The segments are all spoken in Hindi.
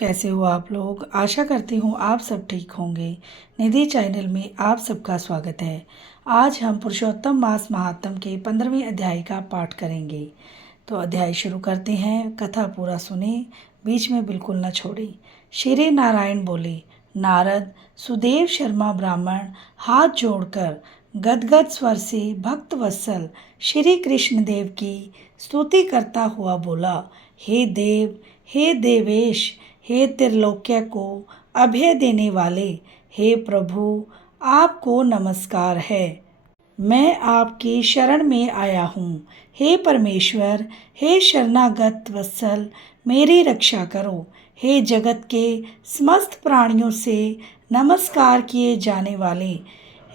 कैसे हो आप लोग। आशा करती हूँ आप सब ठीक होंगे। निधि चैनल में आप सबका स्वागत है। आज हम पुरुषोत्तम मास महात्म के 15वें अध्याय का पाठ करेंगे। तो अध्याय शुरू करते हैं। कथा पूरा सुने, बीच में बिल्कुल न छोड़े। श्री नारायण बोले। नारद सुदेव शर्मा ब्राह्मण हाथ जोड़कर गदगद स्वर से भक्त वत्सल श्री कृष्ण देव की स्तुति करता हुआ बोला, हे देव, हे देवेश, हे त्रिलोक्य को अभय देने वाले, हे प्रभु, आपको नमस्कार है। मैं आपकी शरण में आया हूँ। हे परमेश्वर, हे शरणागत वत्सल, मेरी रक्षा करो। हे जगत के समस्त प्राणियों से नमस्कार किए जाने वाले,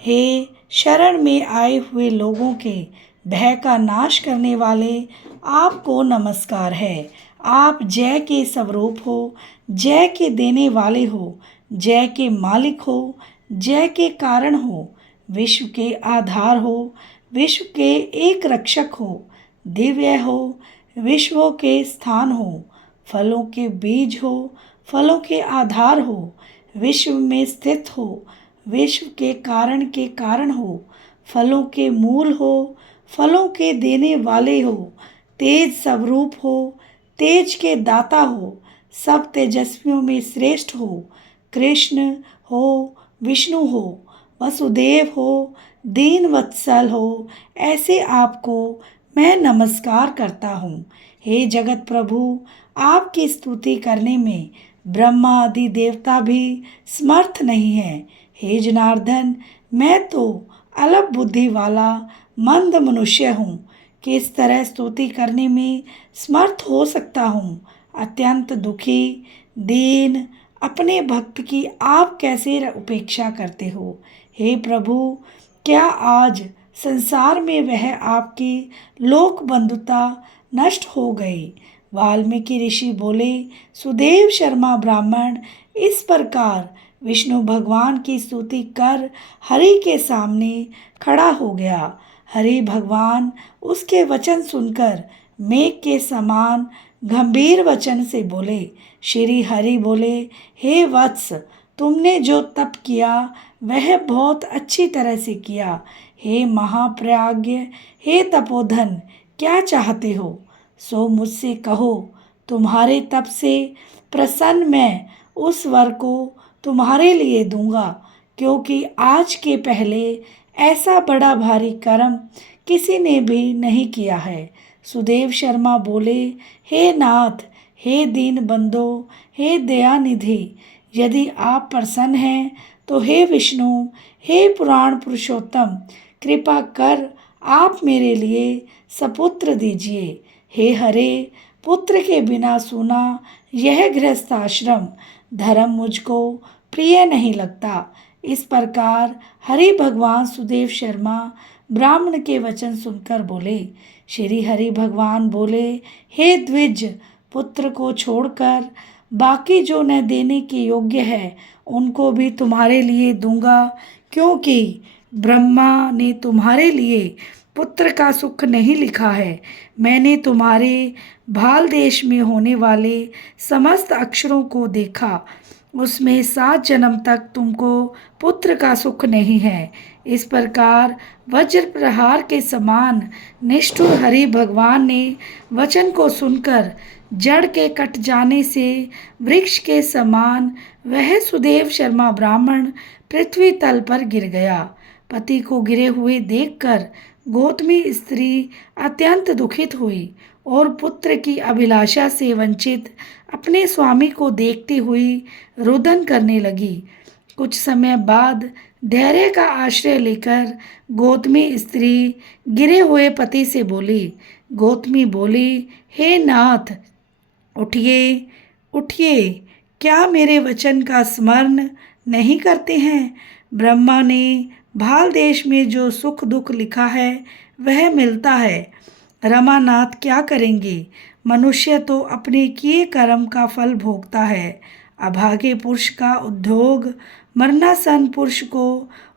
हे शरण में आए हुए लोगों के भय का नाश करने वाले, आपको नमस्कार है। आप जय के स्वरूप हो, जय के देने वाले हो, जय के मालिक हो, जय के कारण हो, विश्व के आधार हो, विश्व के एक रक्षक हो, दिव्य हो, विश्वों के स्थान हो, फलों के बीज हो, फलों के आधार हो, विश्व में स्थित हो, विश्व के कारण हो, फलों के मूल हो, फलों के देने वाले हो, तेज स्वरूप हो, तेज के दाता हो, सब तेजस्वियों में श्रेष्ठ हो, कृष्ण हो, विष्णु हो, वसुदेव हो, दीन वत्सल हो, ऐसे आपको मैं नमस्कार करता हूँ। हे जगत प्रभु, आपकी स्तुति करने में ब्रह्मा आदि देवता भी समर्थ नहीं है। हे जनार्दन, मैं तो अल्प बुद्धि वाला मंद मनुष्य हूँ, किस तरह स्तुति करने में समर्थ हो सकता हूँ। अत्यंत दुखी, दीन अपने भक्त की आप कैसे उपेक्षा करते हो। हे प्रभु, क्या आज संसार में वह आपकी लोक बंधुता नष्ट हो गई। वाल्मीकि ऋषि बोले। सुदेव शर्मा ब्राह्मण इस प्रकार विष्णु भगवान की स्तुति कर हरि के सामने खड़ा हो गया। हरि भगवान उसके वचन सुनकर मेघ के समान गंभीर वचन से बोले। श्री हरि बोले, हे वत्स, तुमने जो तप किया वह बहुत अच्छी तरह से किया। हे महाप्रज्ञ, हे तपोधन, क्या चाहते हो सो मुझसे कहो। तुम्हारे तप से प्रसन्न मैं उस वर को तुम्हारे लिए दूंगा, क्योंकि आज के पहले ऐसा बड़ा भारी कर्म किसी ने भी नहीं किया है। सुदेव शर्मा बोले, हे नाथ, हे दीन बंधो, हे दयानिधि, यदि आप प्रसन्न हैं तो हे विष्णु, हे पुराण पुरुषोत्तम, कृपा कर आप मेरे लिए सपुत्र दीजिए। हे हरे, पुत्र के बिना सूना यह गृहस्थ आश्रम धर्म मुझको प्रिय नहीं लगता। इस प्रकार हरि भगवान सुदेव शर्मा ब्राह्मण के वचन सुनकर बोले। श्री हरि भगवान बोले, हे द्विज, पुत्र को छोड़कर बाकी जो न देने के योग्य है उनको भी तुम्हारे लिए दूंगा, क्योंकि ब्रह्मा ने तुम्हारे लिए पुत्र का सुख नहीं लिखा है। मैंने तुम्हारे भाल देश में होने वाले समस्त अक्षरों को देखा, उसमें 7 जन्म तक तुमको पुत्र का सुख नहीं है। इस प्रकार वज्र प्रहार के समान निष्ठुर हरि भगवान ने वचन को सुनकर जड़ के कट जाने से वृक्ष के समान वह सुदेव शर्मा ब्राह्मण पृथ्वी तल पर गिर गया। पति को गिरे हुए देखकर गौतमी स्त्री अत्यंत दुखित हुई और पुत्र की अभिलाषा से वंचित अपने स्वामी को देखती हुई रुदन करने लगी। कुछ समय बाद धैर्य का आश्रय लेकर गौतमी स्त्री गिरे हुए पति से बोली। गौतमी बोली, हे नाथ, उठिए उठिए, क्या मेरे वचन का स्मरण नहीं करते हैं। ब्रह्मा ने भाल देश में जो सुख दुख लिखा है वह मिलता है। रमानाथ क्या करेंगे। मनुष्य तो अपने किए कर्म का फल भोगता है। अभागे पुरुष का उद्योग मरणासन पुरुष को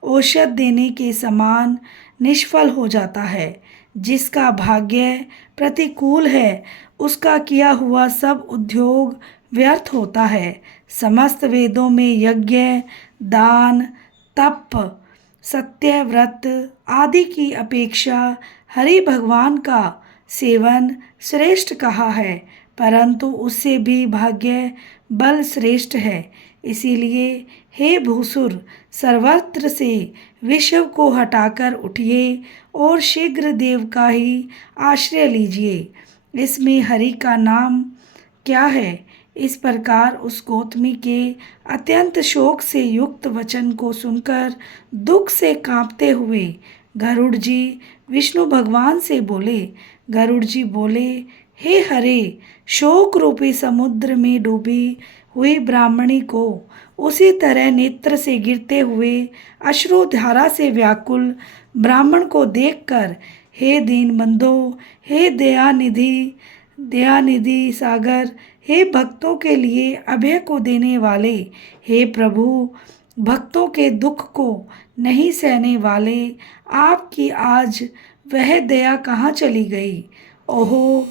औषध देने के समान निष्फल हो जाता है। जिसका भाग्य प्रतिकूल है उसका किया हुआ सब उद्योग व्यर्थ होता है। समस्त वेदों में यज्ञ, दान, तप, सत्य, व्रत आदि की अपेक्षा हरि भगवान का सेवन श्रेष्ठ कहा है, परंतु उससे भी भाग्य बल श्रेष्ठ है। इसीलिए हे भूसुर, सर्वत्र से विश्व को हटाकर उठिए और शीघ्र देव का ही आश्रय लीजिए। इसमें हरि का नाम क्या है? इस प्रकार उस गौतमी के अत्यंत शोक से युक्त वचन को सुनकर दुख से कांपते हुए गरुड़ जी विष्णु भगवान से बोले। गरुड़ जी बोले, हे हरे, शोक रूपी समुद्र में डूबी हुई ब्राह्मणी को उसी तरह नेत्र से गिरते हुए अश्रुधारा से व्याकुल ब्राह्मण को देखकर, हे दीनबंधो, हे दयानिधि सागर, हे भक्तों के लिए अभय को देने वाले, हे प्रभु, भक्तों के दुख को नहीं सहने वाले, आपकी आज वह दया कहाँ चली गई? ओहो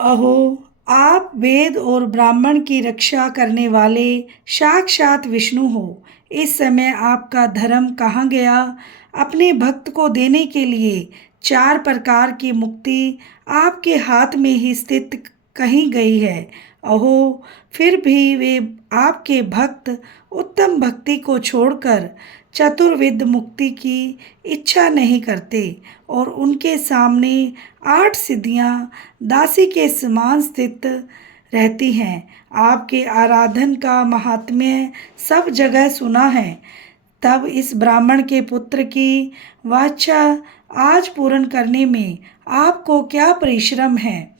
अहो, आप वेद और ब्राह्मण की रक्षा करने वाले साक्षात विष्णु हो। इस समय आपका धर्म कहाँ गया? अपने भक्त को देने के लिए 4 प्रकार की मुक्ति आपके हाथ में ही स्थित कहीं गई है। अहो, फिर भी वे आपके भक्त उत्तम भक्ति को छोड़कर चतुर्विध मुक्ति की इच्छा नहीं करते और उनके सामने 8 सिद्धियां दासी के समान स्थित रहती हैं। आपके आराधन का महात्म्य सब जगह सुना है। तब इस ब्राह्मण के पुत्र की वांछा आज पूर्ण करने में आपको क्या परिश्रम है?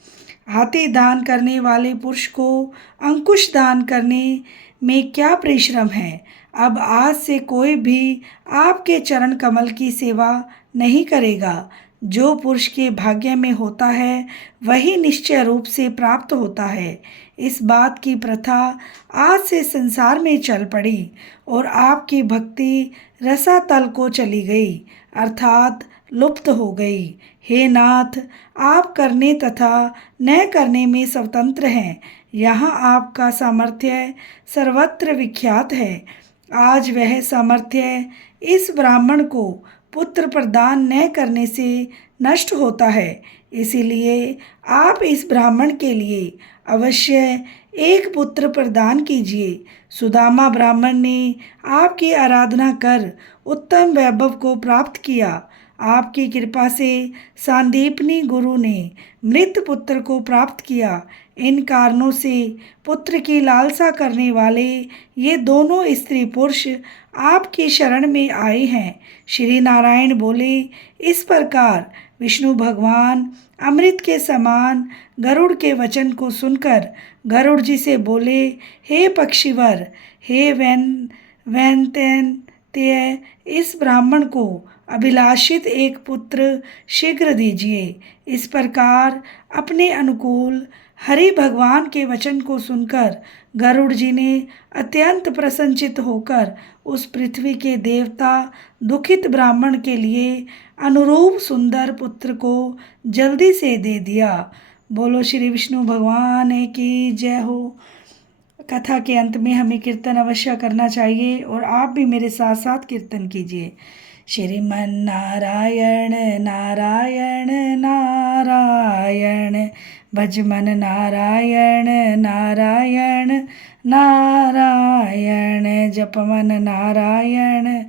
हाथी दान करने वाले पुरुष को अंकुश दान करने में क्या परिश्रम है? अब आज से कोई भी आपके चरण कमल की सेवा नहीं करेगा। जो पुरुष के भाग्य में होता है वही निश्चय रूप से प्राप्त होता है। इस बात की प्रथा आज से संसार में चल पड़ी और आपकी भक्ति रसातल को चली गई, अर्थात लुप्त हो गई। हे नाथ, आप करने तथा न करने में स्वतंत्र हैं। यहाँ आपका सामर्थ्य सर्वत्र विख्यात है। आज वह सामर्थ्य इस ब्राह्मण को पुत्र प्रदान न करने से नष्ट होता है। इसीलिए आप इस ब्राह्मण के लिए अवश्य एक पुत्र प्रदान कीजिए। सुदामा ब्राह्मण ने आपकी आराधना कर उत्तम वैभव को प्राप्त किया। आपकी कृपा से सांदीपनी गुरु ने मृत पुत्र को प्राप्त किया। इन कारणों से पुत्र की लालसा करने वाले ये दोनों स्त्री पुरुष आपकी शरण में आए हैं। श्री नारायण बोले। इस प्रकार विष्णु भगवान अमृत के समान गरुड़ के वचन को सुनकर गरुड़ जी से बोले, हे पक्षीवर, हे वैनतेय, इस ब्राह्मण को अभिलाषित एक पुत्र शीघ्र दीजिए। इस प्रकार अपने अनुकूल हरि भगवान के वचन को सुनकर गरुड़ जी ने अत्यंत प्रसन्नचित होकर उस पृथ्वी के देवता दुखित ब्राह्मण के लिए अनुरूप सुंदर पुत्र को जल्दी से दे दिया। बोलो श्री विष्णु भगवान की जय हो। कथा के अंत में हमें कीर्तन अवश्य करना चाहिए और आप भी मेरे साथ साथ कीर्तन कीजिए। श्रीमन नारायण नारायण नारायण, भजमन नारायण नारायण नारायण, जपमन नारायण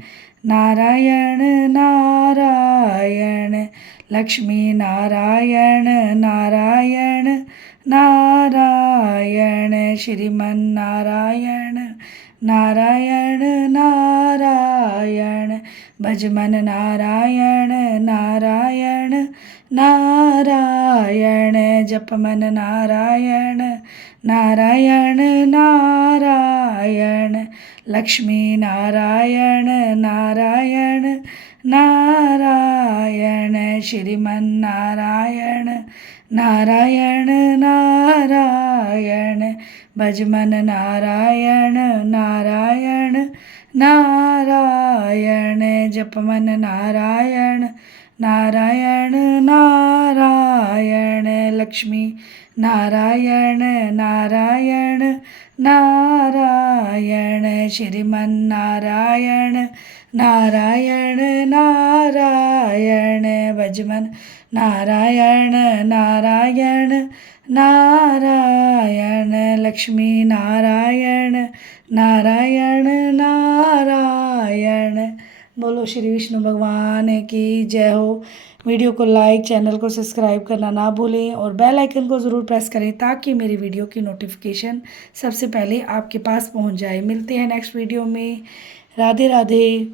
नारायण नारायण, लक्ष्मी नारायण नारायण नारायण, श्रीमन नारायण नारायण नारायण, भजमन नारायण नारायण नारायण, जपमन नारायण नारायण नारायण, लक्ष्मी नारायण नारायण नारायण, श्रीमन नारायण नारायण नारायण, भजमन नारायण नारायण नारायण, जपमन नारायण नारायण नारायण, लक्ष्मी नारायण नारायण नारायण श्रीमन्नारायण नारायण नारायण भजमन नारायण नारायण नारायण लक्ष्मी नारायण नारायण नारायण। बोलो श्री विष्णु भगवान की जय हो। वीडियो को लाइक, चैनल को सब्सक्राइब करना ना भूलें और बेल आइकन को ज़रूर प्रेस करें ताकि मेरी वीडियो की नोटिफिकेशन सबसे पहले आपके पास पहुंच जाए। मिलते हैं नेक्स्ट वीडियो में। राधे राधे।